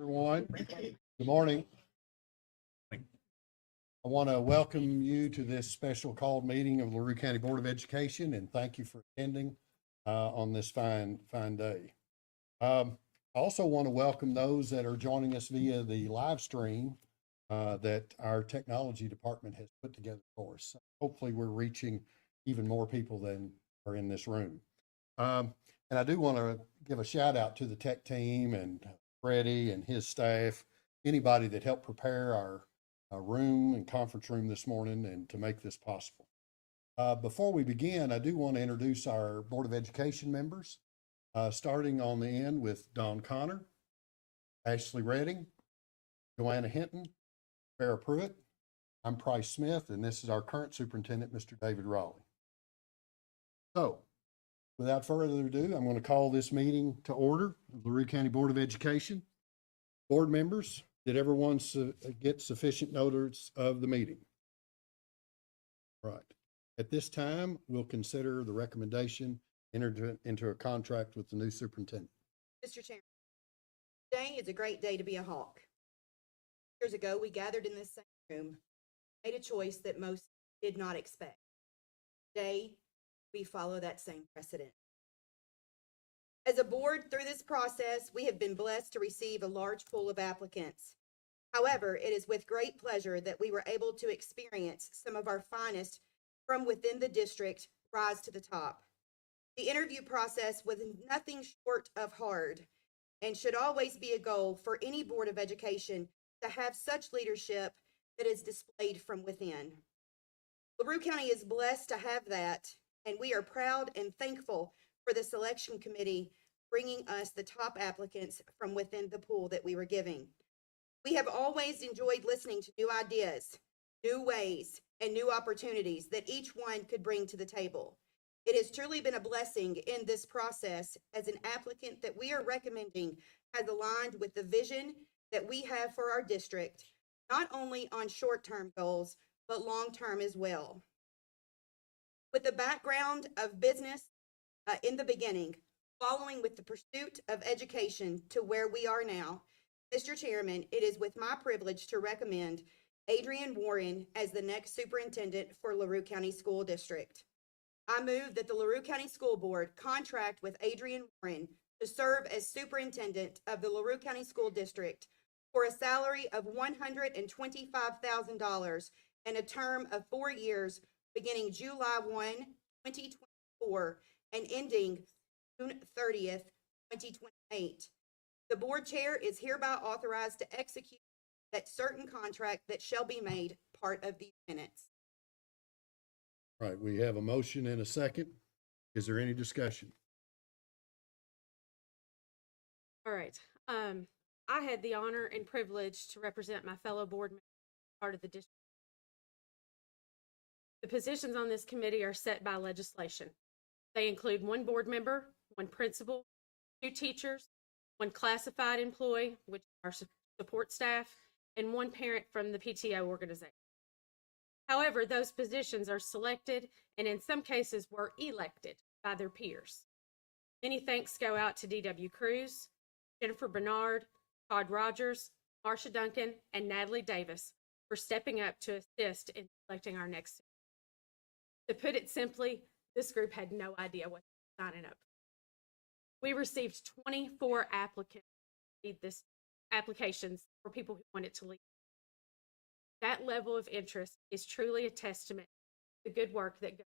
Everyone. Good morning. I want to welcome you to this special called meeting of LaRue County Board of Education, and thank you for attending on this fine day. I also want to welcome those that are joining us via the live stream that our technology department has put together for us. Hopefully we're reaching even more people than are in this room. And I do want to give a shout out to the tech team and Freddie and his staff, anybody that helped prepare our room and conference room this morning and to make this possible. Before we begin, I do want to introduce our Board of Education members, starting on the end with Don Connor, Ashley Redding, Joanna Hinton, Farrah Pruitt. I'm Price Smith, and this is our current superintendent, Mr. David Raleigh. So, without further ado, I'm going to call this meeting to order of LaRue County Board of Education. Board members, did everyone get sufficient notice of the meeting? Right. At this time, we'll consider the recommendation entered into a contract with the new superintendent. Mr. Chairman, today is a great day to be a Hawk. Years ago, we gathered in this same room, made a choice that most did not expect. Today, we follow that same precedent. As a board, through this process, we have been blessed to receive a large pool of applicants. However, it is with great pleasure that we were able to experience some of our finest from within the district rise to the top. The interview process was nothing short of hard and should always be a goal for any Board of Education to have such leadership that is displayed from within. LaRue County is blessed to have that, and we are proud and thankful for the selection committee bringing us the top applicants from within the pool that we were giving. We have always enjoyed listening to new ideas, new ways, and new opportunities that each one could bring to the table. It has truly been a blessing in this process as an applicant that we are recommending has aligned with the vision that we have for our district, not only on short-term goals, but long-term as well. With the background of business in the beginning, following with the pursuit of education to where we are now, Mr. Chairman, it is with my privilege to recommend Adrian Warren as the next superintendent for LaRue County School District. I move that the LaRue County School Board contract with Adrian Warren to serve as superintendent of the LaRue County School District for a salary of $125,000 and a term of 4 years beginning July 1, 2024 and ending June 30th, 2028. The board chair is hereby authorized to execute that certain contract that shall be made part of these minutes. Right, we have a motion and a second. Is there any discussion? All right. I had the honor and privilege to represent my fellow board members as part of the district. The positions on this committee are set by legislation. They include 1 board member, 1 principal, 2 teachers, 1 classified employee, which are support staff, and 1 parent from the PTO organization. However, those positions are selected and in some cases were elected by their peers. Many thanks go out to D.W. Cruz, Jennifer Bernard, Todd Rogers, Marcia Duncan, and Natalie Davis for stepping up to assist in selecting our next. To put it simply, this group had no idea what they were signing up for. We received 24 applications for people who wanted to leave. That level of interest is truly a testament to the good work that goes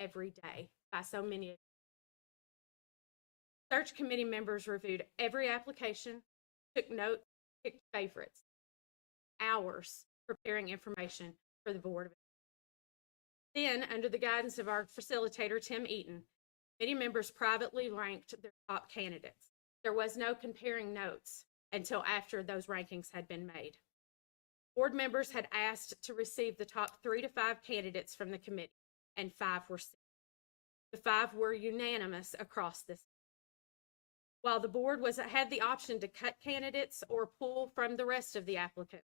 on every day by so many of you. Search committee members reviewed every application, took notes, picked favorites, hours preparing information for the board. Then, under the guidance of our facilitator, Tim Eaton, committee members privately ranked their top candidates. There was no comparing notes until after those rankings had been made. Board members had asked to receive the top 3 to 5 candidates from the committee, and 5 were selected. The 5 were unanimous across this. While the board had the option to cut candidates or pull from the rest of the applicants,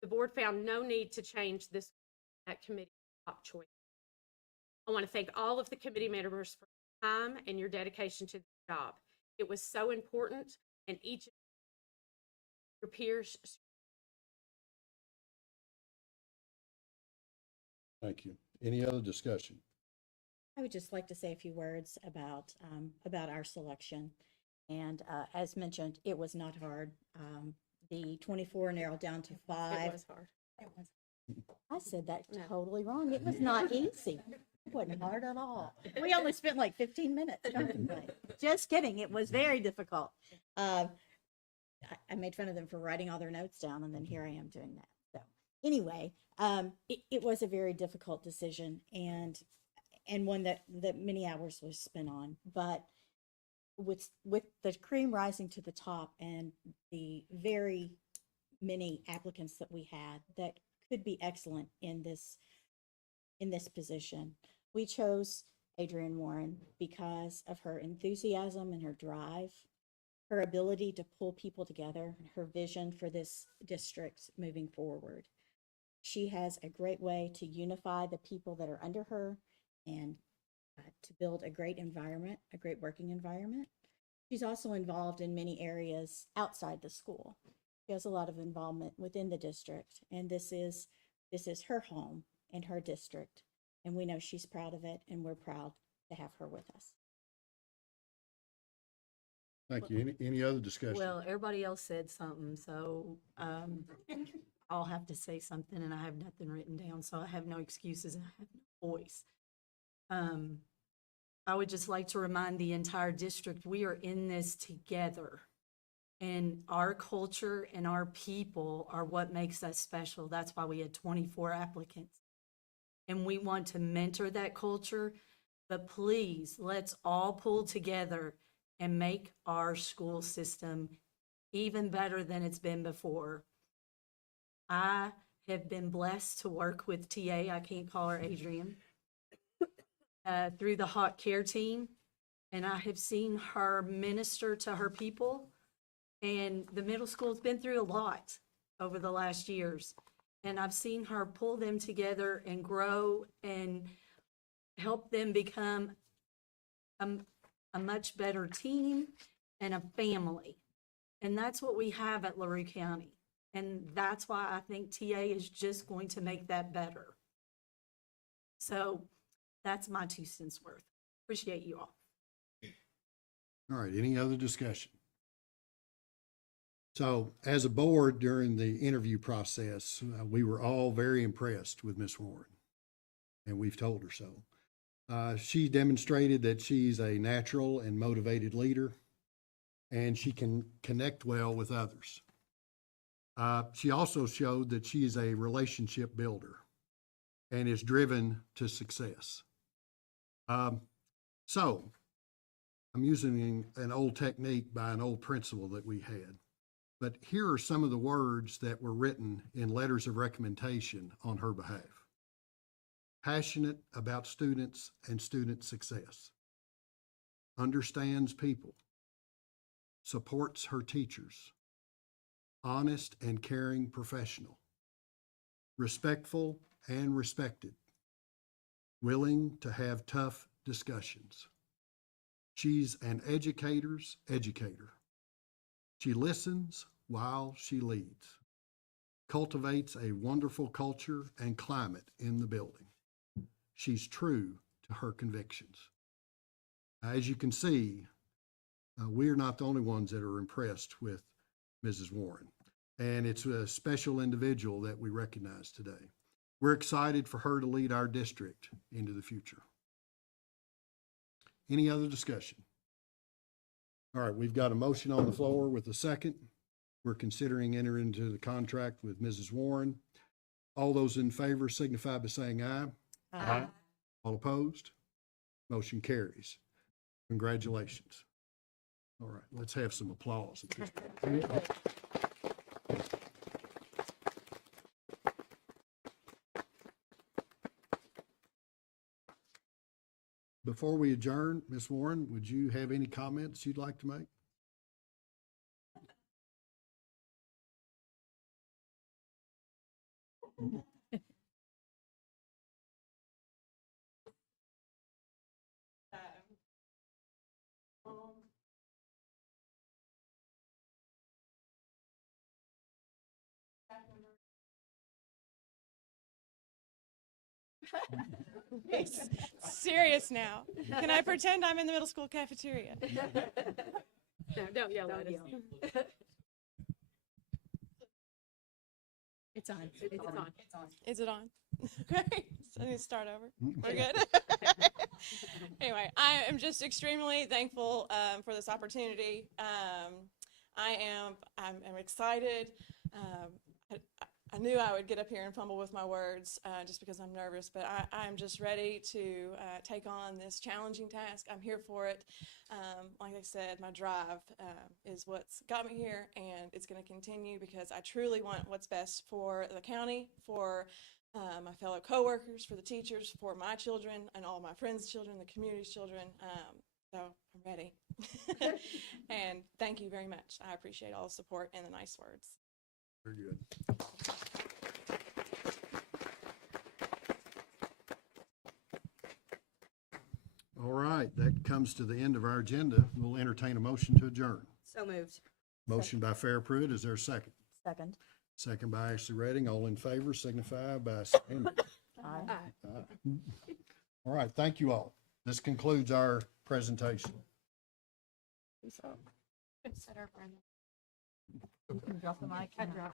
the board found no need to change that committee's top choice. I want to thank all of the committee members for your time and your dedication to the job. It was so important, and each your peers. Thank you. Any other discussion? I would just like to say a few words about our selection. And as mentioned, it was not hard. The 24 narrowed down to 5. It was hard. I said that No. totally wrong. It was not easy. It wasn't hard at all. We only spent like 15 minutes. Don't complain. Just kidding. It was very difficult. I made fun of them for writing all their notes down, and then here I am doing that. So anyway, it was a very difficult decision and one that many hours was spent on. But with the cream rising to the top and the very many applicants that we had that could be excellent in this position, we chose Adrienne Warren because of her enthusiasm and her drive, her ability to pull people together, and her vision for this district moving forward. She has a great way to unify the people that are under her and to build a great environment, a great working environment. She's also involved in many areas outside the school. She has a lot of involvement within the district, and this is her home and her district, and we know she's proud of it, and we're proud to have her with us. Thank you. Any other discussion? Well, everybody else said something, so I'll have to say something, and I have nothing written down, so I have no excuses and I have no voice. I would just like to remind the entire district, we are in this together. And our culture and our people are what makes us special. That's why we had 24 applicants. And we want to mentor that culture, but please, let's all pull together and make our school system even better than it's been before. I have been blessed to work with TA, I can't call her Adrienne, through the Hot Care team, and I have seen her minister to her people. And the middle school's been through a lot over the last years, and I've seen her pull them together and grow and help them become a much better team and a family. And that's what we have at LaRue County. And that's why I think TA is just going to make that better. So that's my 2 cents worth. Appreciate you all. All right, any other discussion? So as a board during the interview process, we were all very impressed with Ms. Warren, and we've told her so. She demonstrated that she's a natural and motivated leader, and she can connect well with others. She also showed that she is a relationship builder and is driven to success. So I'm using an old technique by an old principal that we had. But here are some of the words that were written in letters of recommendation on her behalf. Passionate about students and student success. Understands people. Supports her teachers. Honest and caring professional. Respectful and respected. Willing to have tough discussions. She's an educator's educator. She listens while she leads, cultivates a wonderful culture and climate in the building. She's true to her convictions. As you can see, we're not the only ones that are impressed with Mrs. Warren, and it's a special individual that we recognize today. We're excited for her to lead our district into the future. Any other discussion? All right, we've got a motion on the floor with a second. We're considering entering into the contract with Mrs. Warren. All those in favor signify by saying aye. Aye. All opposed? Motion carries. Congratulations. All right, let's have some applause at this point. Before we adjourn, Ms. Warren, would you have any comments you'd like to make? Serious now. Can I pretend I'm in the middle school cafeteria? No, don't yell at us. It's on. It's on. Is it on? Great. So I need to start over. We're good. Anyway, I am just extremely thankful for this opportunity. I'm excited. I knew I would get up here and fumble with my words just because I'm nervous, but I'm just ready to take on this challenging task. I'm here for it. Like I said, my drive is what's got me here, and it's going to continue because I truly want what's best for the county, for my fellow coworkers, for the teachers, for my children, and all my friends' children, the community's children. So I'm ready. And thank you very much. I appreciate all the support and the nice words. Very good. All right, that comes to the end of our agenda. We'll entertain a motion to adjourn. So moved. Motion by Fair Pruitt. Is there a second? Second. Second by Ashley Redding. All in favor signify by saying Aye. aye. All right, thank you all. This concludes our presentation. Set our friend. Drop the mic.